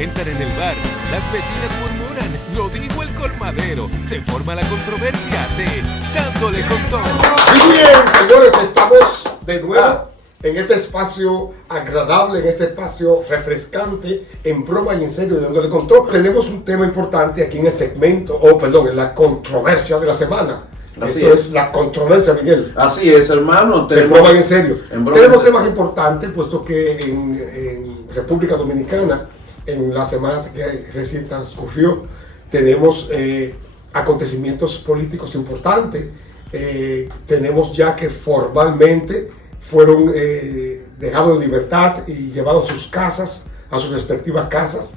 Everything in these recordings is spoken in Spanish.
comentan en el bar, las vecinas murmuran, lo dijo el colmadero. Se forma la controversia de Dándole con Todo. Muy bien, señores, estamos de nuevo en este espacio agradable, en este espacio refrescante, en broma y en serio, de Dándole con Todo. Tenemos un tema importante aquí en el segmento, en la controversia de la semana. Así Esto es la controversia, Miguel. Así es, hermano. En broma y en serio. broma Tenemos temas importantes, puesto que en República Dominicana, en la semana que recién transcurrió, tenemos acontecimientos políticos importantes. Tenemos ya que formalmente fueron dejados en libertad y llevados a sus casas, a sus respectivas casas,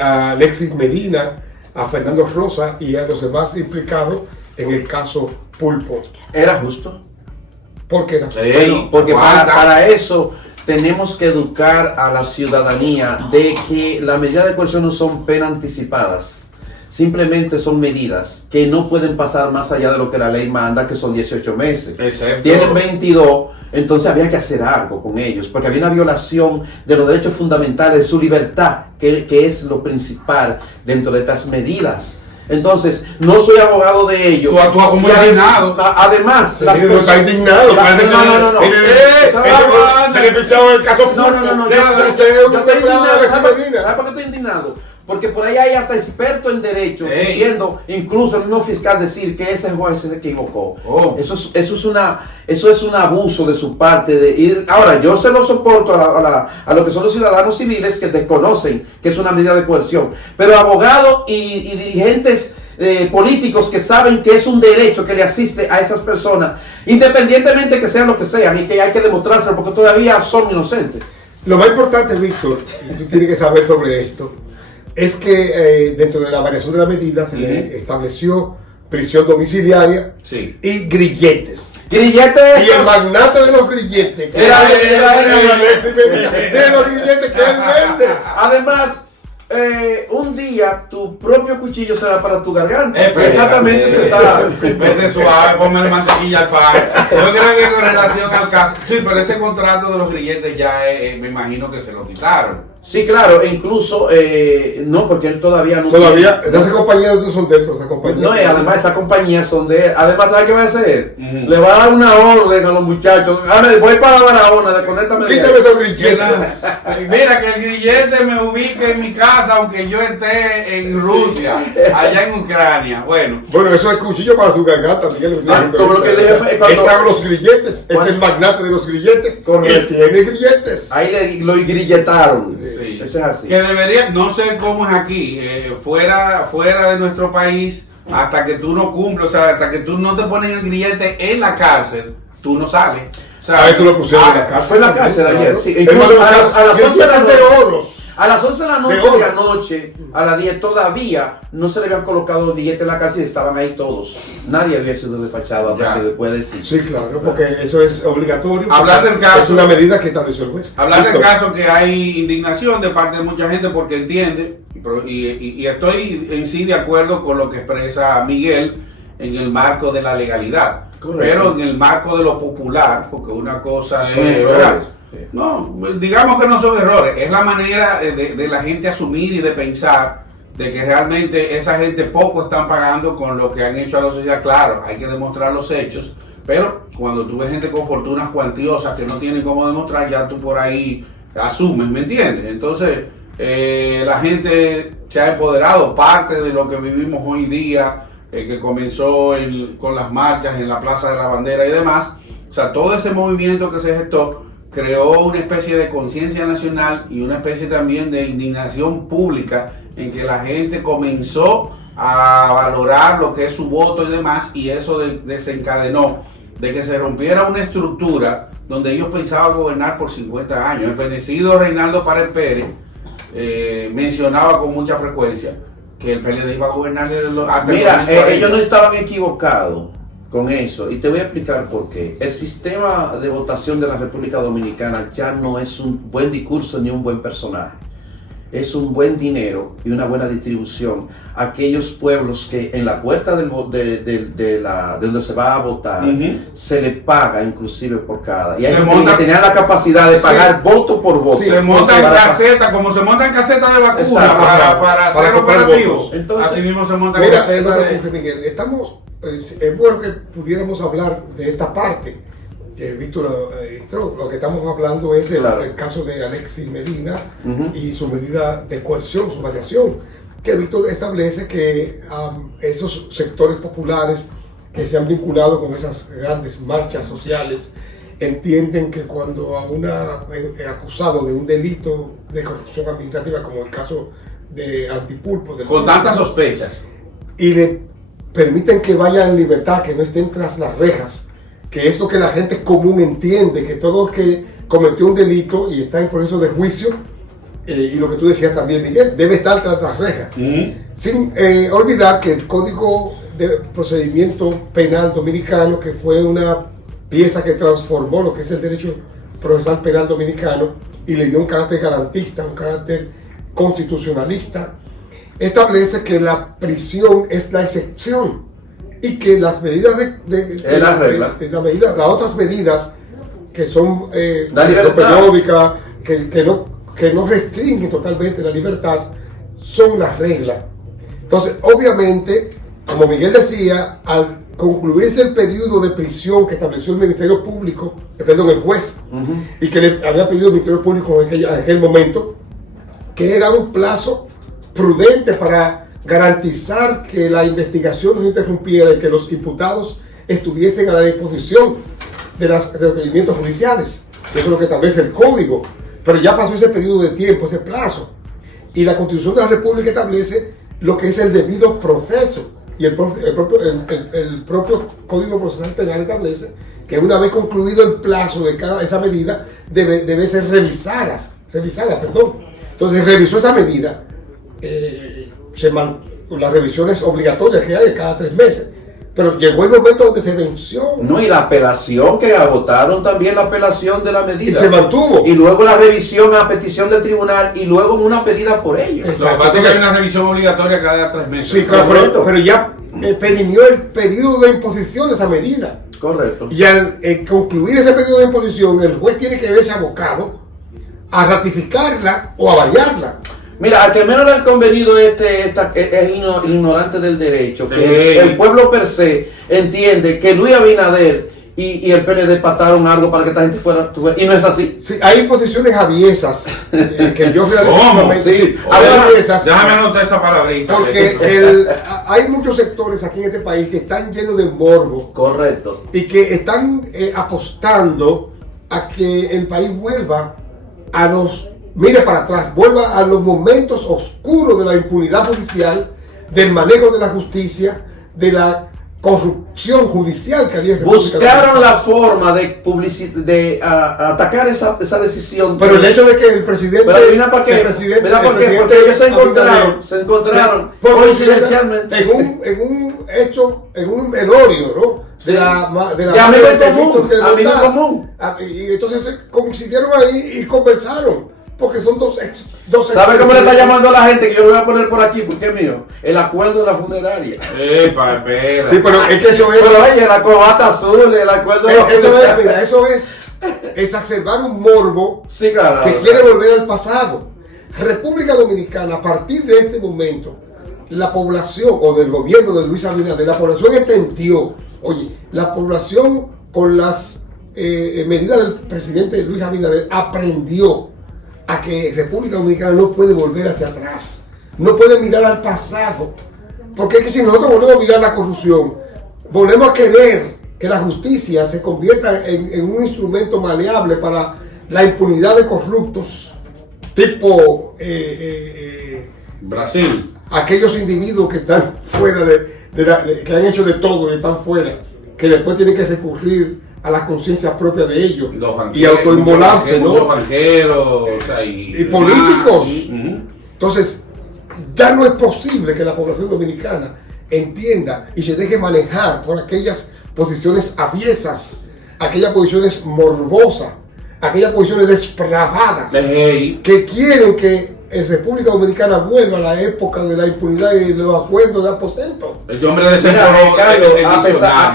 a Alexis Medina, a Fernando Rosa y a los demás implicados en el caso Pulpo. ¿Era justo? ¿Por qué no? Bueno, porque para eso tenemos que educar a la ciudadanía de que las medidas de coerción no son penas anticipadas. Simplemente son medidas que no pueden pasar más allá de lo que la ley manda, que son 18 meses. Excepto... Tienen 22, entonces había que hacer algo con ellos, porque había una violación de los derechos fundamentales, de su libertad, que es lo principal dentro de estas medidas. Entonces, no soy abogado de ellos. Tú actúas como indignado. Además, las personas... está indignado. No. Beneficiado del caso Pulpo. No. Yo estoy indignado. ¿Sabes por qué estoy indignado? Porque por ahí hay hasta expertos en derecho diciendo, incluso el mismo fiscal decir que ese juez se equivocó. Eso es un abuso de su parte. Ahora, yo se lo soporto a lo que son los ciudadanos civiles que desconocen que es una medida de coerción. Pero abogados y dirigentes políticos que saben que es un derecho que le asiste a esas personas, independientemente que sean lo que sean y que hay que demostrárselo porque todavía son inocentes. Lo más importante, Víctor, y tú tienes que saber sobre esto, es que dentro de la variación de la medida se le estableció prisión domiciliaria y grilletes. Grilletes. Y el magnate de los grilletes, que era Alexis Medina, de los grilletes que él vende. Además, un día tu propio cuchillo será para tu garganta. Exactamente se está. Vete suave, ponme mantequilla al pan. Yo creo que con relación al caso. Sí, pero ese contrato de los grilletes ya me imagino que se lo quitaron. Sí, claro, incluso no, porque él todavía no. Todavía, esas compañías no son de él, esas compañías. No, además esas compañías son de él. Además, ¿sabes qué va a hacer? Le va a dar una orden a los muchachos. Voy para Barahona, desconéctame. Quítame esos grilletes. Mira, que el grillete me ubique en mi casa, aunque yo esté en Rusia, allá en Ucrania. Bueno, eso es cuchillo para su garganta, Miguel. Como lo que le dije cuando los grilletes, es el magnate de los grilletes. Correcto. Que tiene grilletes. Ahí lo grilletaron. Sí. Eso es así. Que debería, no sé cómo es aquí, fuera de nuestro país, hasta que tú no cumples, o sea, hasta que tú no te pones el grillete en la cárcel, tú no sales. O sea, tú lo pusieron en la cárcel. Fue en la cárcel ayer. Sí. Incluso a las 11 de la noche. A las 11 de la noche de anoche, a las 10 todavía no se le habían colocado los billetes en la cárcel y estaban ahí todos. Nadie había sido despachado hasta que después decir. Sí, claro, porque eso es obligatorio. Hablar del caso. Es una medida que estableció el juez. Hablar del caso que hay indignación de parte de mucha gente porque entiende, y estoy en sí de acuerdo con lo que expresa Miguel en el marco de la legalidad. Correcto. Pero en el marco de lo popular, porque una cosa es ¿verdad? No, digamos que no son errores, es la manera de la gente asumir y de pensar de que realmente esa gente poco están pagando con lo que han hecho a la sociedad. Claro, hay que demostrar los hechos, pero cuando tú ves gente con fortunas cuantiosas que no tienen cómo demostrar, ya tú por ahí asumes, ¿me entiendes? Entonces, la gente se ha empoderado, parte de lo que vivimos hoy día, que comenzó con las marchas en la Plaza de la Bandera y demás, o sea, todo ese movimiento que se gestó creó una especie de conciencia nacional y una especie también de indignación pública en que la gente comenzó a valorar lo que es su voto y demás, y eso desencadenó de que se rompiera una estructura donde ellos pensaban gobernar por 50 años. El fenecido Reinaldo Pared Pérez mencionaba con mucha frecuencia que el PLD iba a gobernar hasta Mira, ellos no estaban equivocados con eso, y te voy a explicar por qué. El sistema de votación de la República Dominicana ya no es un buen discurso ni un buen personaje. es un buen dinero y una buena distribución a aquellos pueblos que en la puerta de donde se va a votar se le paga inclusive por cada. Y hay que tener la capacidad de pagar voto por voto. Se montan casetas, como se montan casetas de vacuna para hacer operativos. Entonces, así mismo se montan casetas de... Miguel, es bueno que pudiéramos hablar de esta parte. Víctor, lo que estamos hablando es el caso de Alexis Medina y su medida de coerción, su variación, que Víctor establece que esos sectores populares que se han vinculado con esas grandes marchas sociales entienden que cuando a acusado de un delito de corrupción administrativa, como el caso de Antipulpo, con tantas sospechas, y le permiten que vaya en libertad, que no estén tras las rejas, que eso que la gente común entiende, que todo el que cometió un delito y está en proceso de juicio, y lo que tú decías también, Miguel, debe estar tras las rejas. Sin olvidar que el Código de Procedimiento Penal Dominicano, que fue una pieza que transformó lo que es el derecho procesal penal dominicano y le dio un carácter garantista, un carácter constitucionalista, establece que la prisión es la excepción y que las medidas las otras medidas que son periódicas, que no restringen totalmente la libertad, son la regla. Entonces, obviamente, como Miguel decía, al concluirse el periodo de prisión que estableció el Ministerio Público, el juez, y que le había pedido el Ministerio Público en aquel momento, que era un plazo prudente para garantizar que la investigación no se interrumpiera y que los imputados estuviesen a la disposición de los requerimientos judiciales. Eso es lo que establece el código. Pero ya pasó ese periodo de tiempo, ese plazo. Y la Constitución de la República establece lo que es el debido proceso. Y el propio Código Procesal Penal establece que una vez concluido el plazo de esa medida, debe ser revisada. Entonces revisó esa medida. Las revisiones obligatorias que hay cada 3 meses, pero llegó el momento donde se venció. No, y la apelación, que agotaron también la apelación de la medida. Y se mantuvo. Y luego la revisión a petición del tribunal y luego una pedida por ellos. Lo que pasa es que hay una revisión obligatoria cada 3 meses. Sí, claro, pero ya perimió el periodo de imposición de esa medida. Correcto. Y al concluir ese periodo de imposición, el juez tiene que verse abocado a ratificarla o a variarla. Mira, al que menos le han convenido es el ignorante del derecho, que el pueblo per se entiende que Luis Abinader y el PLD pactaron algo para que esta gente fuera, y no es así. Sí, hay posiciones aviesas que yo realmente déjame anotar esa palabrita. Porque hay muchos sectores aquí en este país que están llenos de morbo. Correcto. Y que están apostando a que el país vuelva para atrás, vuelva a los momentos oscuros de la impunidad judicial, del manejo de la justicia, de la corrupción judicial que había en buscaron la forma de atacar esa decisión. Pero el hecho de que el presidente... Pero adivina para qué. Porque ellos se encontraron coincidencialmente en un velorio, ¿no? Sí. De amigo común. Y entonces coincidieron ahí y conversaron. Porque son dos ¿Sabe cómo le está llamando a la gente? Que yo lo voy a poner por aquí porque es mío. El acuerdo de la funeraria. Espera. Sí, pero es que eso es... Pero oye, la corbata azul, el acuerdo de la funeraria. Eso es exacerbar un morbo, sí, claro, que quiere volver al pasado. República Dominicana, a partir de este momento, la población, o del gobierno de Luis Abinader, la población entendió, la población con las medidas del presidente Luis Abinader aprendió a que República Dominicana no puede volver hacia atrás, no puede mirar al pasado, porque es que si nosotros volvemos a mirar la corrupción, volvemos a querer que la justicia se convierta en un instrumento maleable para la impunidad de corruptos, tipo Brasil. Aquellos individuos que están fuera que han hecho de todo y están fuera, que después tienen que recurrir a la conciencia propia de ellos y autoinmolarse, ¿no? Banqueros y políticos. Entonces, ya no es posible que la población dominicana entienda y se deje manejar por aquellas posiciones aviesas, aquellas posiciones morbosas, aquellas posiciones despravadas, que quieren que República Dominicana vuelva a la época de la impunidad y de los acuerdos de aposento. El hombre desempeñó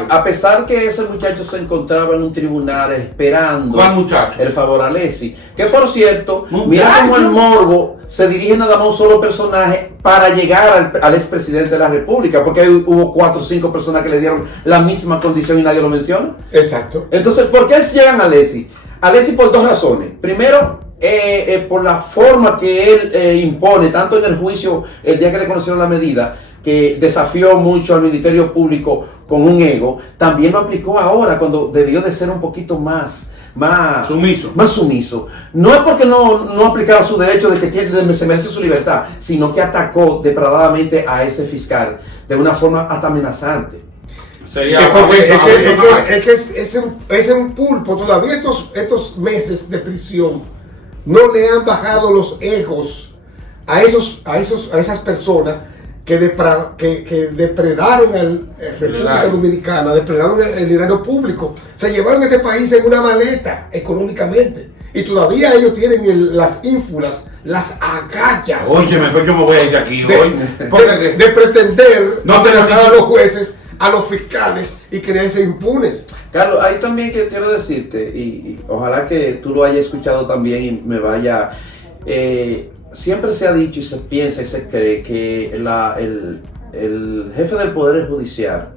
a pesar que ese muchacho se encontraba en un tribunal esperando ¿cuál muchacho? el favor a Alessi, que por cierto, mira cómo el morbo se dirige nada más a un solo personaje para llegar al expresidente de la República, porque hubo 4 o 5 personas que le dieron la misma condición y nadie lo menciona. Exacto. Entonces, ¿por qué llegan a Alessi? Alessi por 2 razones. Primero, por la forma que él impone, tanto en el juicio, el día que le conocieron la medida, que desafió mucho al Ministerio Público con un ego, también lo aplicó ahora cuando debió de ser un poquito más sumiso. No es porque no aplicara su derecho de que se merece su libertad, sino que atacó depravadamente a ese fiscal de una forma hasta amenazante. Es un pulpo. Todavía estos meses de prisión no le han bajado los egos a esas personas que depredaron a la República Dominicana, depredaron el dinero público, se llevaron este país en una maleta económicamente y todavía ellos tienen las ínfulas, las agallas. Óyeme, yo me voy a ir de aquí de pretender amenazar a los jueces, a los fiscales y creerse impunes. Carlos, ahí también que quiero decirte, y ojalá que tú lo hayas escuchado también y me vaya, siempre se ha dicho y se piensa y se cree que el jefe del Poder Judicial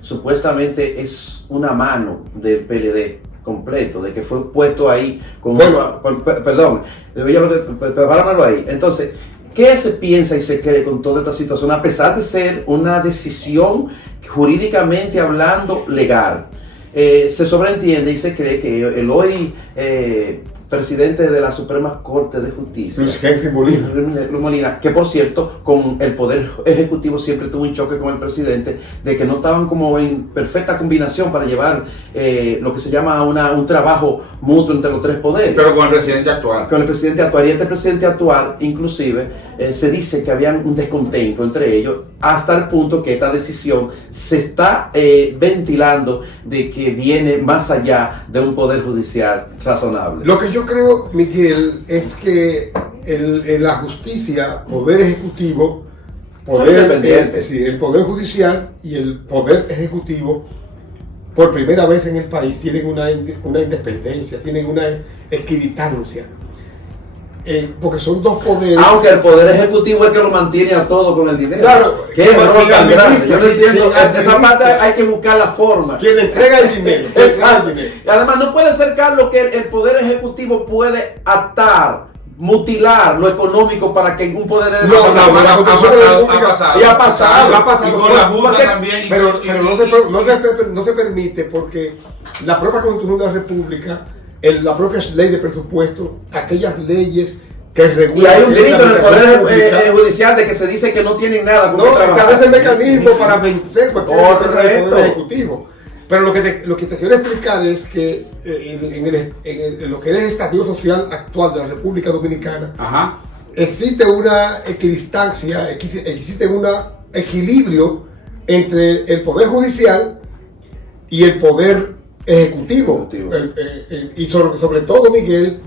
supuestamente es una mano del PLD completo, de que fue puesto ahí con perdón, prepáramelo ahí. Entonces, ¿qué se piensa y se cree con toda esta situación? A pesar de ser una decisión jurídicamente hablando legal, se sobreentiende y se cree que el hoy presidente de la Suprema Corte de Justicia, Luis Molina, que por cierto con el Poder Ejecutivo siempre tuvo un choque con el presidente, de que no estaban como en perfecta combinación para llevar lo que se llama un trabajo mutuo entre los 3 poderes. Pero con el presidente actual. Con el presidente actual. Y este presidente actual, inclusive, se dice que había un descontento entre ellos, hasta el punto que esta decisión se está ventilando de que viene más allá de un poder judicial razonable. Lo que yo creo, Miguel, es que la justicia, poder ejecutivo, el poder judicial y el poder ejecutivo, por primera vez en el país, tienen una independencia, tienen una equiditancia. Porque son 2 poderes. Aunque el poder ejecutivo es que lo mantiene a todo con el dinero. Claro. Qué error tan grande. Yo no entiendo. Esa parte hay que buscar la forma. Quien entrega el dinero. Exacto. Y además no puede ser, Carlos, que el poder ejecutivo puede atar, mutilar lo económico para que un poder de ha pasado. Y ha pasado. Y con la Junta también. Pero no se permite, porque la propia Constitución de la República, la propia ley de presupuesto, aquellas leyes que regulan. Y hay un grito en el Poder Judicial de que se dice que no tienen nada con no, establece el mecanismo para vencer cualquier Correcto. Poder Ejecutivo. Pero lo que te quiero explicar es que en lo que es el estadio social actual de la República Dominicana, existe una equidistancia, existe un equilibrio entre el Poder Judicial y el Poder Ejecutivo. Y sobre todo, Miguel,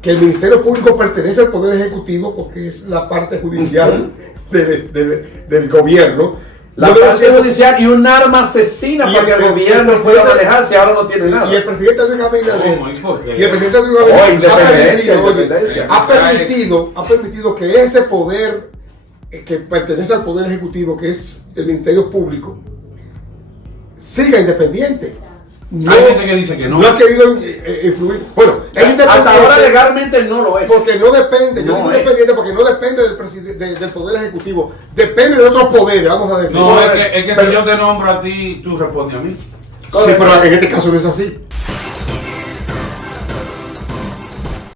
que el Ministerio Público pertenece al Poder Ejecutivo porque es la parte judicial del gobierno. La parte judicial y un arma asesina para que el gobierno pueda manejarse, ahora no tiene nada. Y el presidente Luis Abinader ha permitido que ese poder que pertenece al Poder Ejecutivo, que es el Ministerio Público, siga independiente. Hay gente que dice que no. No ha querido influir. Bueno, hasta ahora legalmente no lo es. Porque no depende. Yo soy independiente porque no depende del Poder Ejecutivo. Depende de otros poderes, vamos a decir. No, es que si yo te nombro a ti, tú respondes a mí. Sí, pero en este caso no es así.